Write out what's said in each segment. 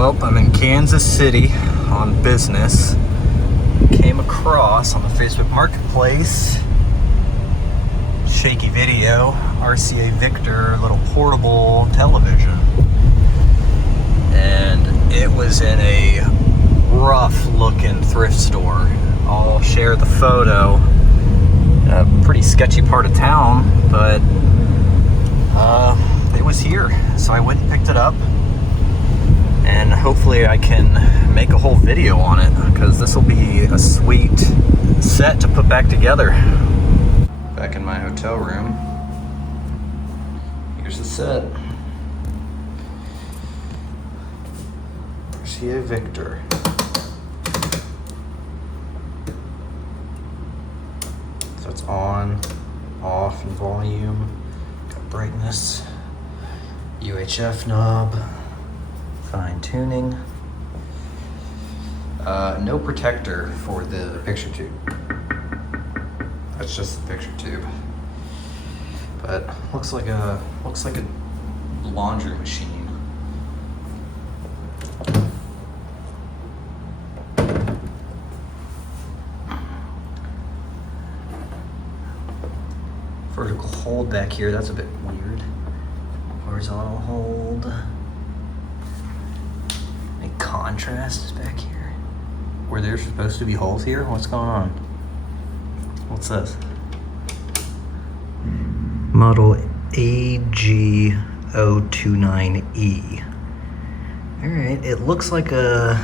Well, I'm in Kansas City on business. Came across on the Facebook Marketplace shaky video, RCA Victor little portable television. And it was in a rough looking thrift store. I'll share the photo. A pretty sketchy part of town, but it was here. So I went and picked it up. And hopefully I can make a whole video on it, because this will be a sweet set to put back together. Back in my hotel room. Here's the set. RCA Victor. So it's on, off, and volume. Got brightness. UHF knob. Fine tuning. No protector for the picture tube. That's just the picture tube. But looks like a laundry machine. Vertical hold back here, that's a bit weird. Horizontal hold. Contrast is back here. Were there supposed to be holes here? What's going on? What's this? Model AG029E. Alright, it looks like a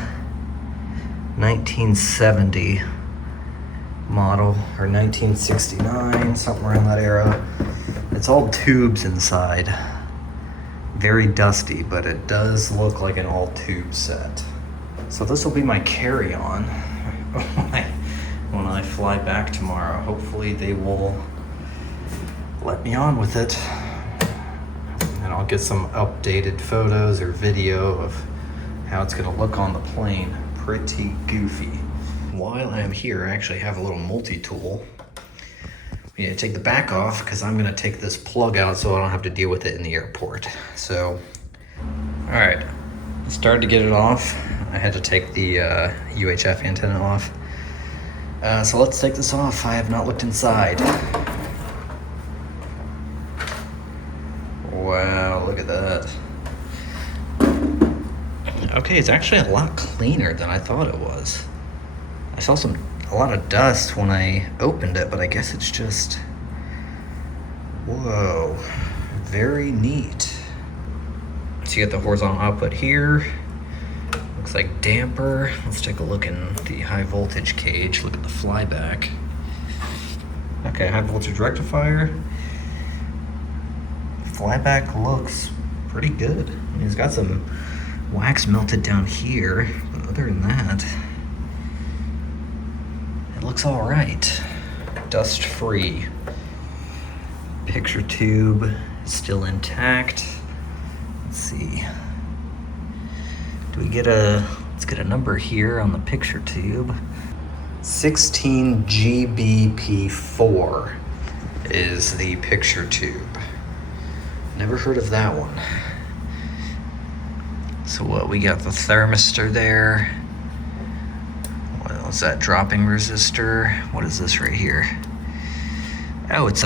1970 model, or 1969, something around that era. It's all tubes inside. Very dusty, but it does look like an all tube set. So this will be my carry-on when I fly back tomorrow. Hopefully they will let me on with it, and I'll get some updated photos or video of how it's gonna look on the plane. Pretty goofy. While I'm here, I actually have a little multi-tool. We need to take the back off because I'm gonna take this plug out so I don't have to deal with it in the airport. So, all right, I started to get it off. I had to take the UHF antenna off. So let's take this off. I have not looked inside. Wow, look at that. Okay, it's actually a lot cleaner than I thought it was. I saw a lot of dust when I opened it, but I guess it's just, whoa, very neat. So you get the horizontal output here. Looks like damper. Let's take a look in the high voltage cage. Look at the flyback. Okay, high voltage rectifier. Flyback looks pretty good. I mean, it's got some wax melted down here, but other than that, it looks all right. Dust free. Picture tube is still intact. Let's see. Let's get a number here on the picture tube. 16GBP4 is the picture tube. Never heard of that one. So what, we got the thermistor there. Is that dropping resistor? What is this right here? Oh, is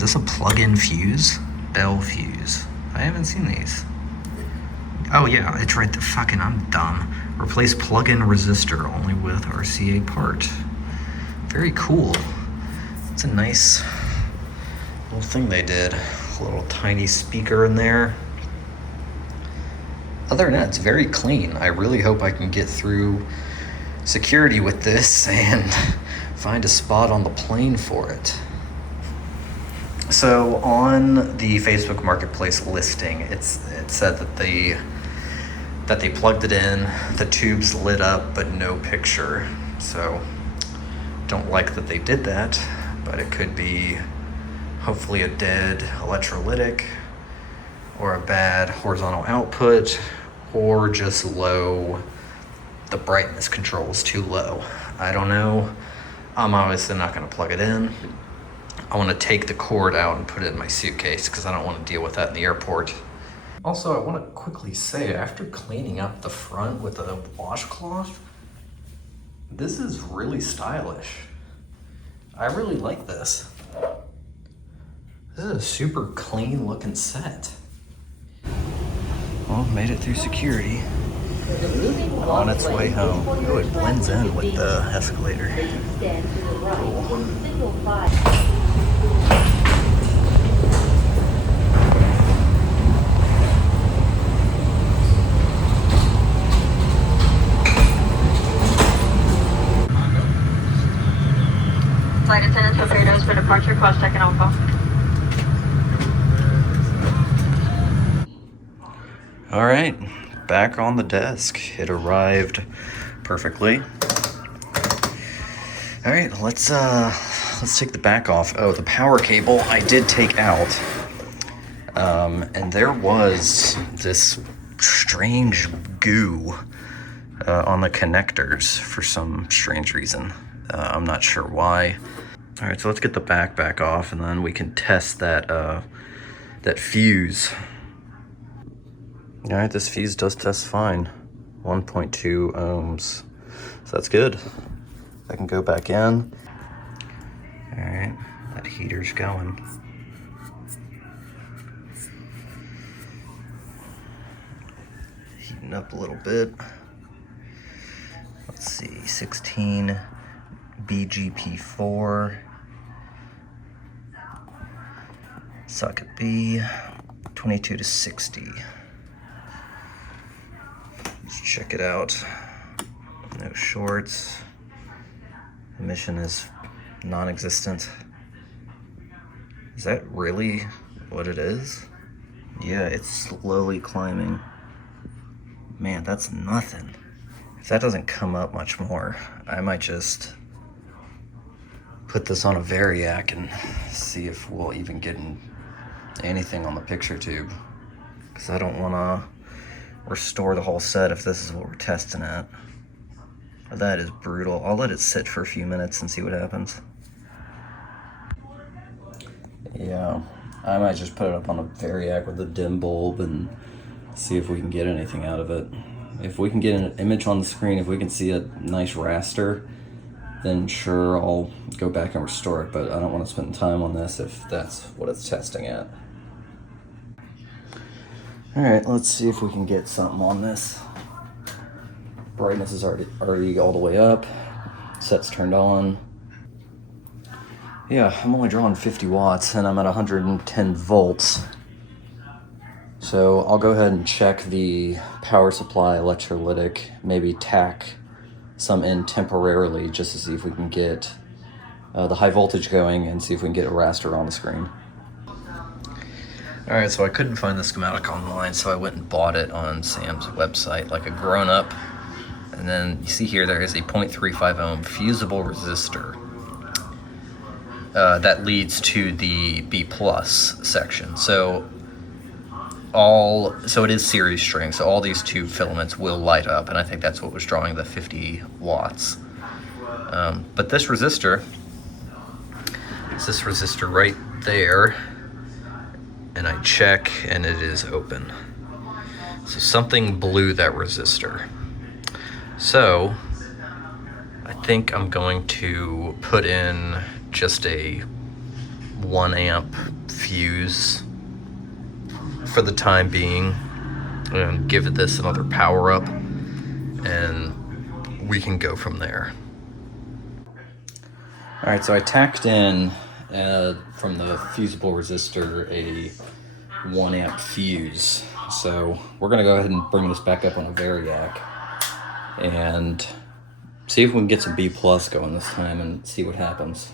this a plug-in fuse? Bell fuse. I haven't seen these. Oh yeah, it's right there. Fucking, I'm dumb. Replace plug-in resistor only with RCA part. Very cool. It's a nice little thing they did. A little tiny speaker in there. Other than that, it's very clean. I really hope I can get through security with this and find a spot on the plane for it. So on the Facebook Marketplace listing, it said that they plugged it in, the tubes lit up, but no picture. So don't like that they did that, but it could be hopefully a dead electrolytic or a bad horizontal output, or just low, the brightness control is too low. I don't know. I'm obviously not gonna plug it in. I wanna take the cord out and put it in my suitcase because I don't wanna deal with that in the airport. Also, I want to quickly say, after cleaning up the front with a washcloth, this is really stylish. I really like this. This is a super clean looking set. Well, made it through security. On its way home. Oh, it blends in with the escalator. Cool. Flight attendants prepare those for departure, cross-check and on-call. All right, back on the desk. It arrived perfectly. All right, let's take the back off. Oh, the power cable I did take out, and there was this strange goo on the connectors for some strange reason. I'm not sure why. All right, so let's get the back off, and then we can test that that fuse. All right, this fuse does test fine. 1.2 ohms, so that's good. I can go back in. All right, that heater's going. Heating up a little bit. Let's see, 16 BGP4. Socket B, 22 to 60. Let's check it out. No shorts. Emission is non-existent. Is that really what it is? Yeah, it's slowly climbing. Man, that's nothing. If that doesn't come up much more, I might just put this on a Variac and see if we'll even get anything on the picture tube. Because I don't want to restore the whole set if this is what we're testing at. That is brutal. I'll let it sit for a few minutes and see what happens. Yeah, I might just put it up on a Variac with a dim bulb and see if we can get anything out of it. If we can get an image on the screen, if we can see a nice raster, then sure, I'll go back and restore it, but I don't want to spend time on this if that's what it's testing at. All right, let's see if we can get something on this. Brightness is already all the way up. Set's turned on. Yeah, I'm only drawing 50 watts and I'm at 110 volts. So I'll go ahead and check the power supply electrolytic, maybe tack some in temporarily just to see if we can get the high voltage going and see if we can get a raster on the screen. All right, so I couldn't find the schematic online, so I went and bought it on Sam's website like a grown-up. And then you see here there is a 0.35 ohm fusible resistor that leads to the B plus section. So it is series string, so all these two filaments will light up, and I think that's what was drawing the 50 watts. But this resistor right there, and I check and it is open. So something blew that resistor. So I think I'm going to put in just a 1 amp fuse for the time being and give it this another power up, and we can go from there. All right, so I tacked in from the fusible resistor a 1 amp fuse. So we're gonna go ahead and bring this back up on a Variac and see if we can get some B plus going this time and see what happens.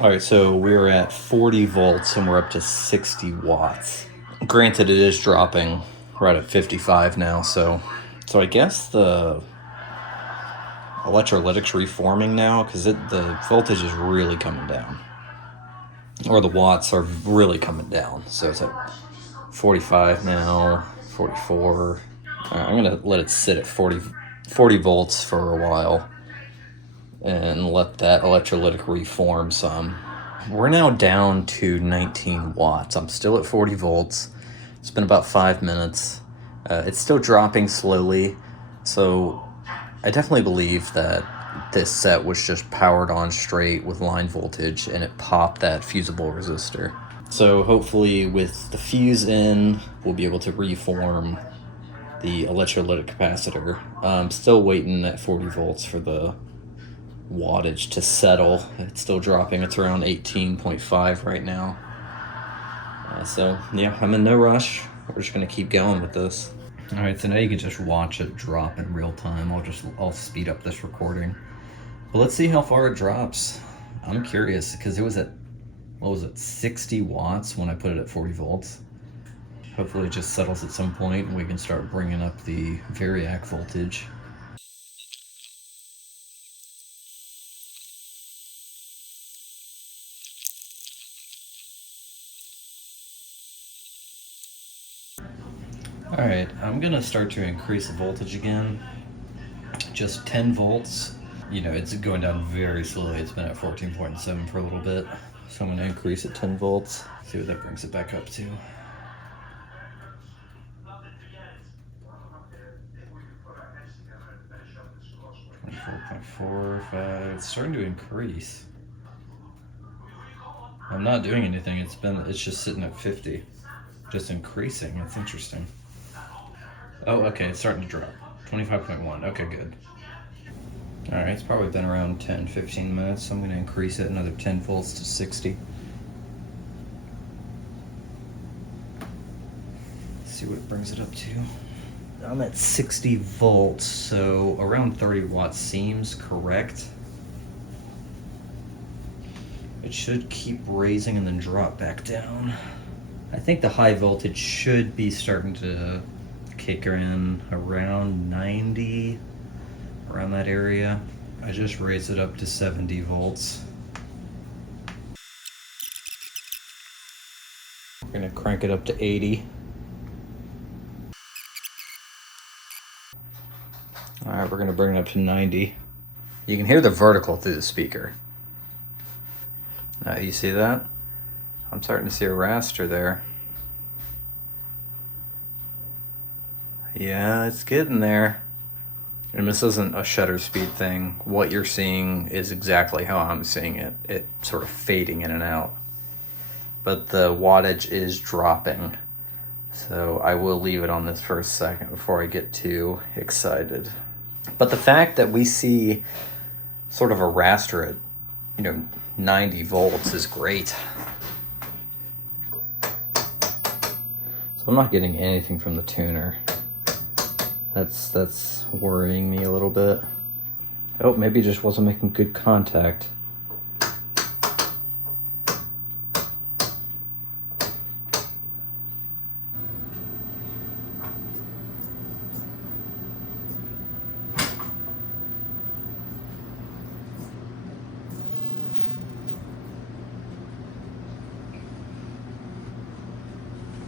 All right, so we're at 40 volts and we're up to 60 watts. Granted, it is dropping right at 55 now, so I guess the electrolytic's reforming now because the voltage is really coming down, or the watts are really coming down. So it's at 45 now, 44. I'm gonna let it sit at 40 volts for a while and let that electrolytic reform some. we're now down to 19 watts. I'm still at 40 volts. It's been about 5 minutes. It's still dropping slowly, so I definitely believe that this set was just powered on straight with line voltage and it popped that fusible resistor. So hopefully with the fuse in, we'll be able to reform the electrolytic capacitor. I'm still waiting at 40 volts for the wattage to settle. It's still dropping. It's around 18.5 right now. So yeah, I'm in no rush. We're just gonna keep going with this. All right, so now you can just watch it drop in real time. I'll speed up this recording. But let's see how far it drops. I'm curious because it was at, what was it, 60 watts when I put it at 40 volts. Hopefully it just settles at some point and we can start bringing up the variac voltage. All right, I'm gonna start to increase the voltage again. Just 10 volts. You know, it's going down very slowly. It's been at 14.7 for a little bit. So I'm gonna increase it 10 volts. See what that brings it back up to. 24.4, it's starting to increase. I'm not doing anything. It's just sitting at 50. Just increasing. That's interesting. Oh, okay, it's starting to drop. 25.1. Okay, good. All right, it's probably been around 10-15 minutes, so I'm going to increase it another 10 volts to 60. Let's see what it brings it up to. I'm at 60 volts, so around 30 watts seems correct. It should keep raising and then drop back down. I think the high voltage should be starting to kick in around 90, around that area. I just raised it up to 70 volts. We're gonna crank it up to 80. All right, we're gonna bring it up to 90. You can hear the vertical through the speaker. You see that? I'm starting to see a raster there. Yeah, it's getting there. And this isn't a shutter speed thing. What you're seeing is exactly how I'm seeing it. It's sort of fading in and out. But the wattage is dropping. So I will leave it on this for a second before I get too excited. But the fact that we see sort of a raster at, 90 volts is great. So I'm not getting anything from the tuner. That's worrying me a little bit. Oh, maybe it just wasn't making good contact.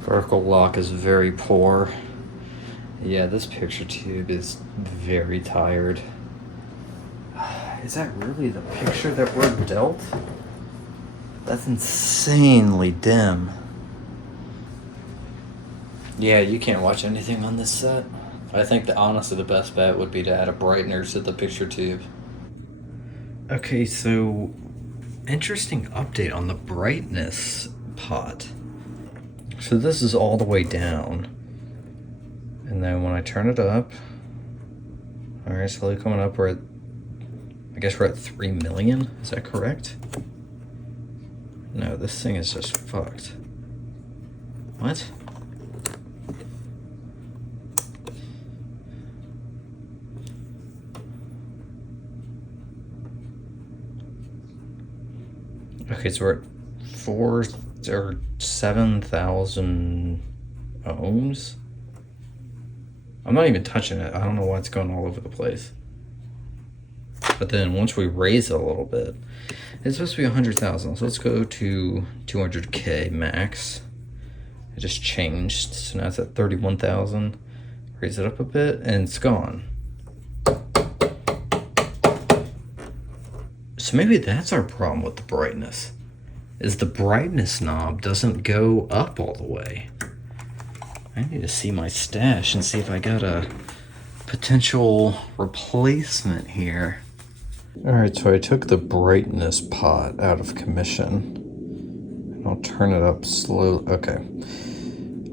Vertical lock is very poor. Yeah, this picture tube is very tired. Is that really the picture that we're dealt? That's insanely dim. Yeah, you can't watch anything on this set. I think that honestly the best bet would be to add a brightener to the picture tube. Okay, so interesting update on the brightness pot. So this is all the way down. And then when I turn it up, all right, slowly coming up, I guess we're at 3 million, is that correct? No, this thing is just fucked. What? Okay, so we're at 4 or 7,000 ohms. I'm not even touching it. I don't know why it's going all over the place. But then once we raise it a little bit, it's supposed to be 100,000. So let's go to 200K max. It just changed. So now it's at 31,000. Raise it up a bit and it's gone. So maybe that's our problem with the brightness. is the brightness knob doesn't go up all the way. I need to see my stash and see if I got a potential replacement here. All right, so I took the brightness pot out of commission. And I'll turn it up slowly. Okay.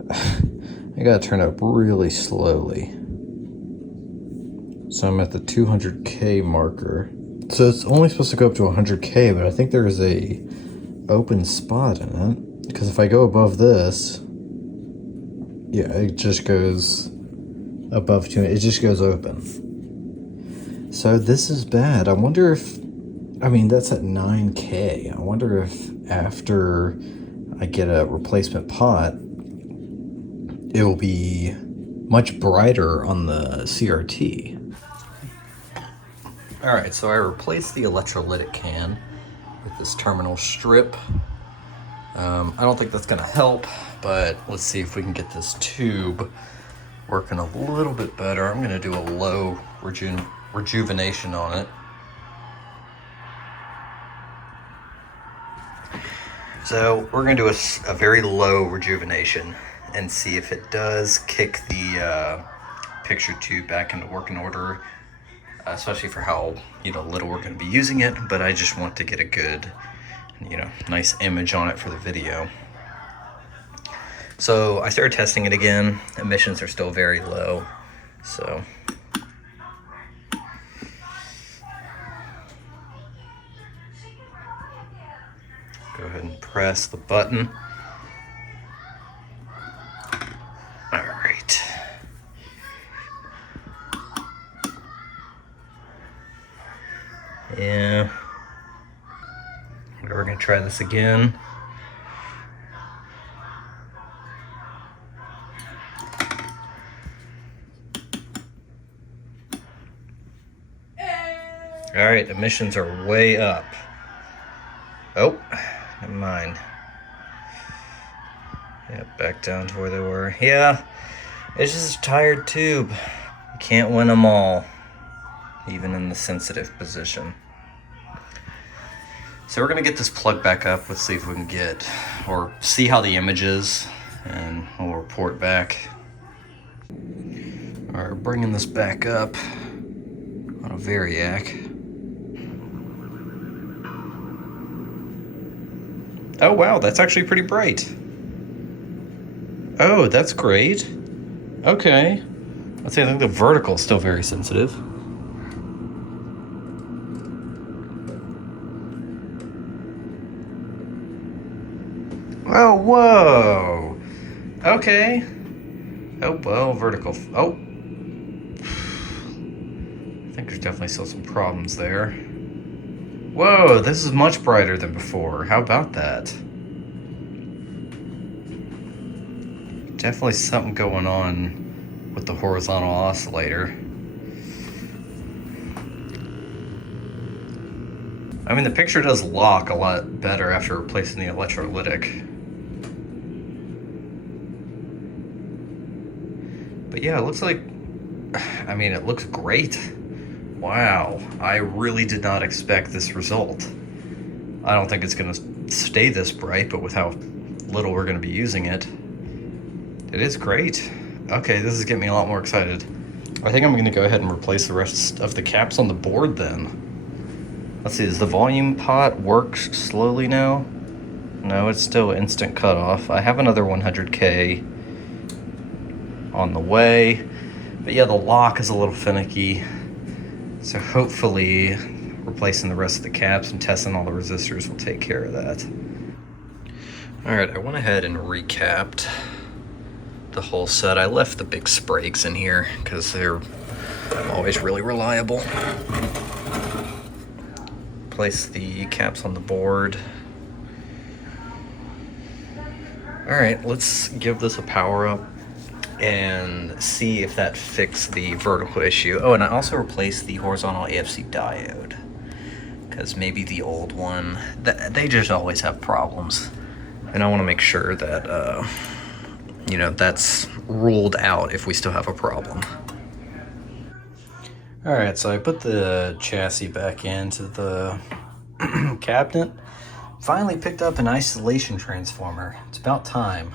I gotta turn it up really slowly. So I'm at the 200K marker. So it's only supposed to go up to 100K, but I think there is a open spot in it. Because if I go above this, yeah, it just goes above 200. It just goes open. So this is bad. I wonder if, I mean, that's at 9K. I wonder if after I get a replacement pot, it will be much brighter on the CRT. All right, so I replaced the electrolytic can with this terminal strip. I don't think that's gonna help, but let's see if we can get this tube working a little bit better. I'm gonna do a low rejuvenation on it. So we're gonna do a very low rejuvenation and see if it does kick the picture tube back into working order, especially for how little we're gonna be using it. But I just want to get a good, nice image on it for the video. So I started testing it again. Emissions are still very low, so. Go ahead and press the button. All right. Yeah. We're gonna try this again. All right, emissions are way up. Oh, never mind. Yeah, back down to where they were. Yeah, it's just a tired tube. You can't win them all, even in the sensitive position. So we're gonna get this plugged back up. Let's see if we can get, or see how the image is, and we'll report back. All right, bringing this back up on a Variac. Oh wow, that's actually pretty bright. Oh, that's great. Okay. Let's see, I think the vertical is still very sensitive. Oh, whoa. Okay. Oh, well, vertical. Oh. I think there's definitely still some problems there. Whoa, this is much brighter than before. How about that? Definitely something going on with the horizontal oscillator. I mean, the picture does lock a lot better after replacing the electrolytic. But yeah, it looks like, I mean, it looks great. Wow, I really did not expect this result. I don't think it's gonna stay this bright, but with how little we're gonna be using it, it is great. Okay, this is getting me a lot more excited. I think I'm gonna go ahead and replace the rest of the caps on the board then. Let's see, does the volume pot work slowly now? No, it's still instant cutoff. I have another 100K on the way. But yeah, the lock is a little finicky. So hopefully replacing the rest of the caps and testing all the resistors will take care of that. All right, I went ahead and recapped the whole set. I left the big Spragues in here because they're always really reliable. Place the caps on the board. All right, let's give this a power up and see if that fixed the vertical issue. Oh, and I also replaced the horizontal AFC diode because maybe the old one, they just always have problems. And I want to make sure that, that's ruled out if we still have a problem. All right, so I put the chassis back into the cabinet Finally picked up an isolation transformer. It's about time.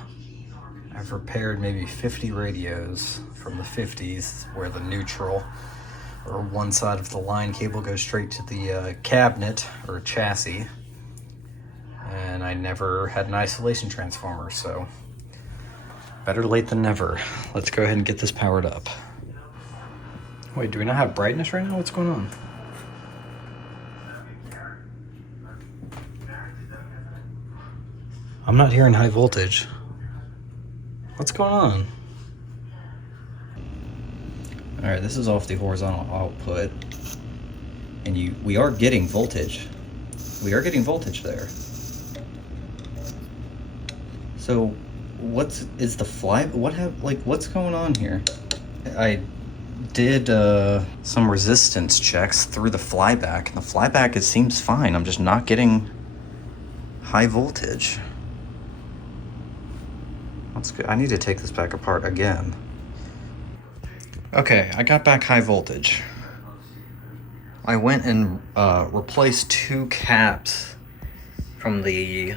I've repaired maybe 50 radios from the 50s where the neutral or one side of the line cable goes straight to the cabinet or chassis. And I never had an isolation transformer, so better late than never. Let's go ahead and get this powered up. Wait, do we not have brightness right now? What's going on? I'm not hearing high voltage. What's going on? All right, this is off the horizontal output, and we are getting voltage. We are getting voltage there. So, what's going on here? I did some resistance checks through the flyback, and the flyback, it seems fine. I'm just not getting high voltage. That's good. I need to take this back apart again. Okay, I got back high voltage. I went and replaced 2 caps from the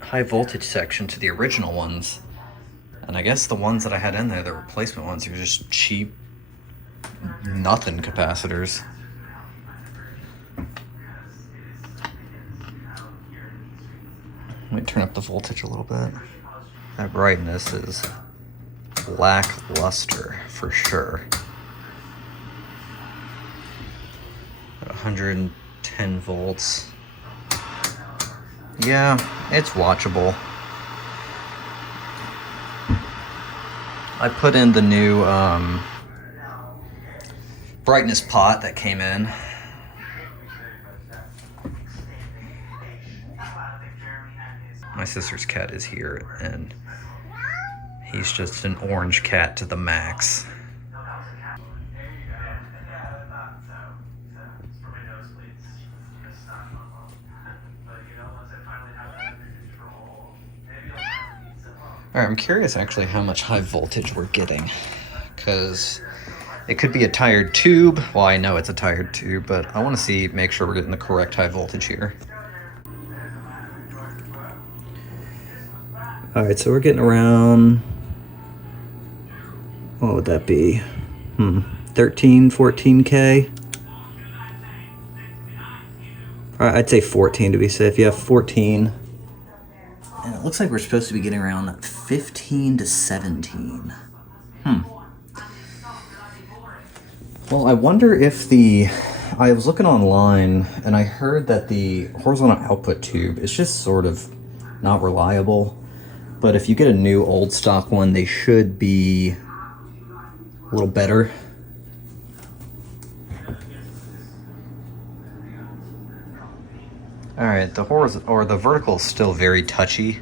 high voltage section to the original ones. And I guess the ones that I had in there, the replacement ones, are just cheap, nothing capacitors. Let me turn up the voltage a little bit. That brightness is lackluster for sure. 110 volts. Yeah, it's watchable. I put in the new brightness pot that came in. My sister's cat is here, and he's just an orange cat to the max. Alright, I'm curious actually how much high voltage we're getting, because it could be a tired tube. Well, I know it's a tired tube, but I want to make sure we're getting the correct high voltage here. Alright, so we're getting around, what would that be? 13, 14K? I'd say 14 to be safe. Yeah, 14. And it looks like we're supposed to be getting around 15 to 17. Well, I wonder if I was looking online and I heard that the horizontal output tube is just sort of not reliable. But if you get a new old stock one, they should be a little better. All right, the vertical is still very touchy.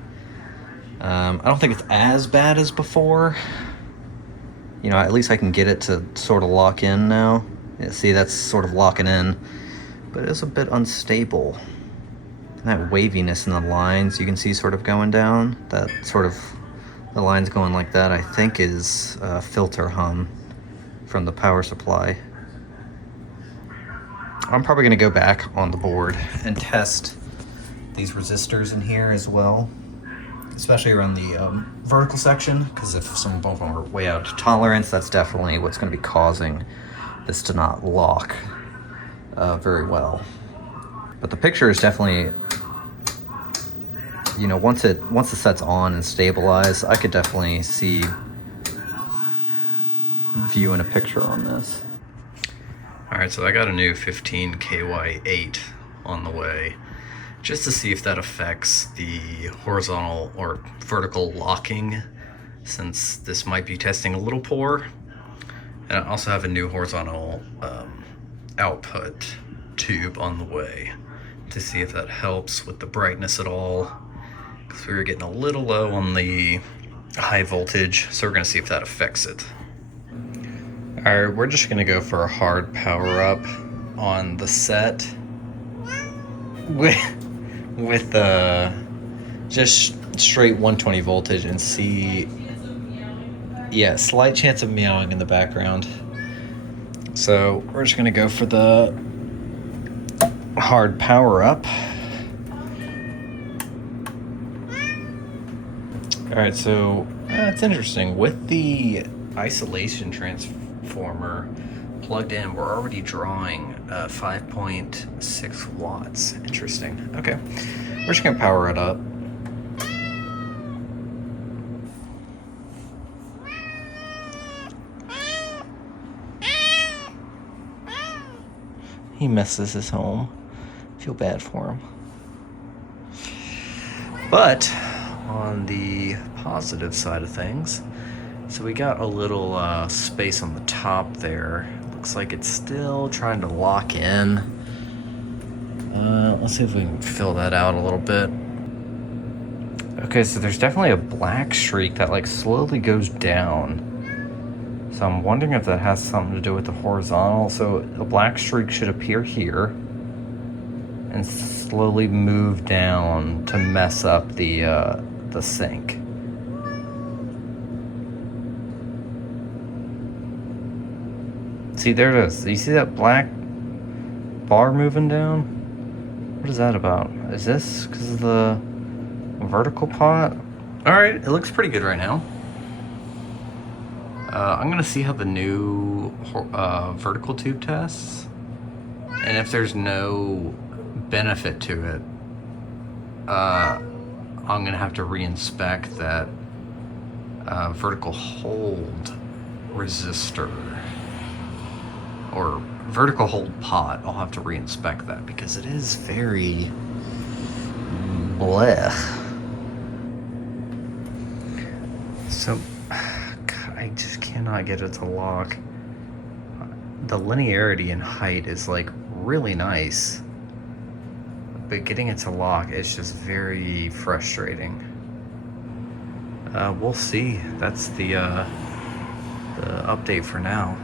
I don't think it's as bad as before. You know, at least I can get it to sort of lock in now. Yeah, see, that's sort of locking in, but it's a bit unstable. And that waviness in the lines you can see sort of going down, that sort of, the lines going like that, I think is filter hum from the power supply. I'm probably going to go back on the board and test these resistors in here as well, especially around the vertical section, because if some of them are way out of tolerance, that's definitely what's going to be causing this to not lock very well. But the picture is definitely, you know, once the set's on and stabilized, I could definitely see viewing a picture on this. Alright, so I got a new 15KY8 on the way, just to see if that affects the horizontal or vertical locking, since this might be testing a little poor. And I also have a new horizontal output tube on the way to see if that helps with the brightness at all, because we were getting a little low on the high voltage, so we're going to see if that affects it. Alright, we're just going to go for a hard power up on the set with just straight 120 voltage and see, yeah, slight chance of meowing in the background. So we're just going to go for the hard power up. right, so it's interesting. With the isolation transformer plugged in, we're already drawing 5.6 watts. Interesting. Okay, we're just gonna power it up. He misses his home. Feel bad for him. But on the positive side of things, so we got a little space on the top there. Looks like it's still trying to lock in. Let's see if we can fill that out a little bit. Okay, so there's definitely a black streak that like slowly goes down. So I'm wondering if that has something to do with the horizontal. So the black streak should appear here and slowly move down to mess up the sink. See, there it is. You see that black bar moving down? What is that about? Is this because of the vertical pot? All right, it looks pretty good right now. I'm gonna see how the new vertical tube tests, and if there's no benefit to it, I'm gonna have to re-inspect that vertical hold resistor or vertical hold pot. I'll have to re-inspect that because it is very blech. So I just cannot get it to lock. The linearity in height is like really nice, but getting it to lock is just very frustrating. We'll see. That's the update for now.